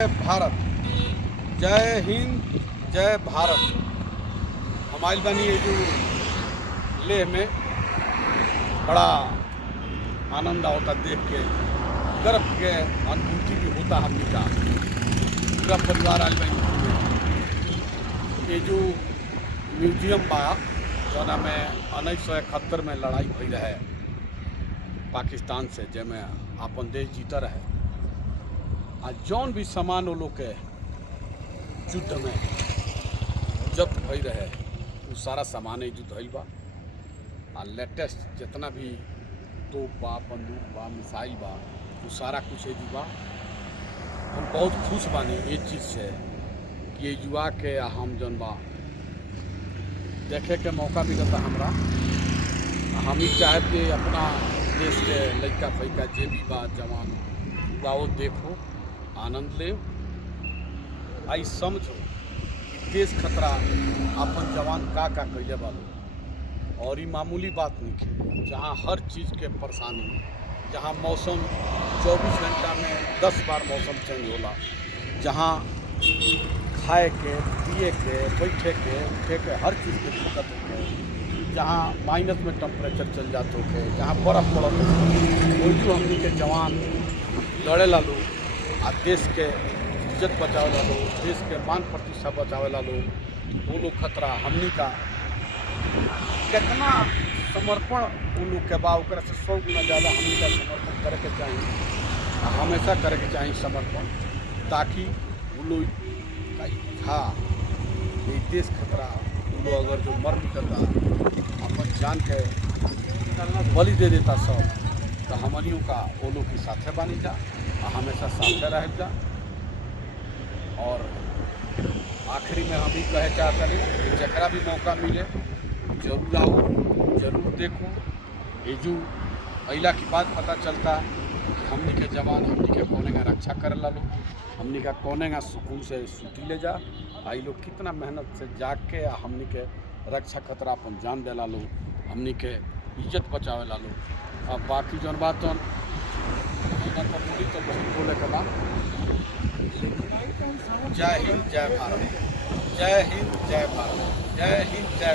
भारत। जय हिंद, जय भारत। हमारी बनी है जो लेह में बड़ा आनंद होता देख के, गर्व के अनुभूति भी होता हमने का पूरा परिवार आल बनी। ये जो म्यूजियम बा जोना में 1971 में लड़ाई भई रहे पाकिस्तान से, जेमें अपन देश जीता रहे। आ जौन भी सामान वो लोग के युद्ध में जब्त भई रहे वो सारा सामान युद्ध भइल बा। आ लेटेस्ट जितना भी तोप बा, बंदूक बा, मिसाइल बा, वो सारा कुछ बा। हम बहुत खुश बानी ये चीज़ से कि ये युवा के हम जौन बा देखे के मौका मिलता हमरा। हम ही चाहे कि अपना देश के लड़का फैका जे भी बा जवान बा वो देखो, आनंद ले, आई समझो कि देश खतरा अपन जवान का कैले बालो। और ये मामूली बात नहीं, जहाँ हर चीज़ के परेशानी, जहाँ मौसम 24 घंटा में 10 बार मौसम चेंज होला, जहाँ खाए के, पिए के, बैठे के, उठे के हर चीज़ के दिक्कत होके, जहाँ माइनस में टेम्परेचर चल जात होके, जहाँ बर्फ़ पड़त होके, वही जो हमनी के जवान लड़े ला लो आ देश के इज्जत बचावे ला लो, देश के मान प्रतिष्ठा बचावे ला लो। वो लोग खतरा हमनी का कितना समर्पण वो लोग के बा, ओकरा से 100 गुना ज़्यादा हमनी का समर्पण करे के चाहिए। हमेशा करे के चाहिए समर्पण, ताकि वो लोग का ये देश खतरा वो लोग अगर जो मर निकलता अपन जान के बलि दे देता सब, तो हमनियों का वो लोग के साथे बानी जा, हमेशा साथे रह जा। और आखिरी में हम ही कहे चाहते हैं जकरा भी मौका मिले जरूर आओ, जरूर देखो। ये जो अइला की बात पता चलता कि हमनी के जवान हमनी के कोने का रक्षा कर ला लो, हमनी का कोने का सुकून से सूती ले जा। आई लोग कितना मेहनत से जाग के हमनी के रक्षा खतरा अपन जान दिला लो, हमनी के इज्जत बचावे ला लो। अब बाकी जौन बात तो बोले के बाद जय हिंद, जय भारत। जय हिंद, जय भारत। जय हिंद, जय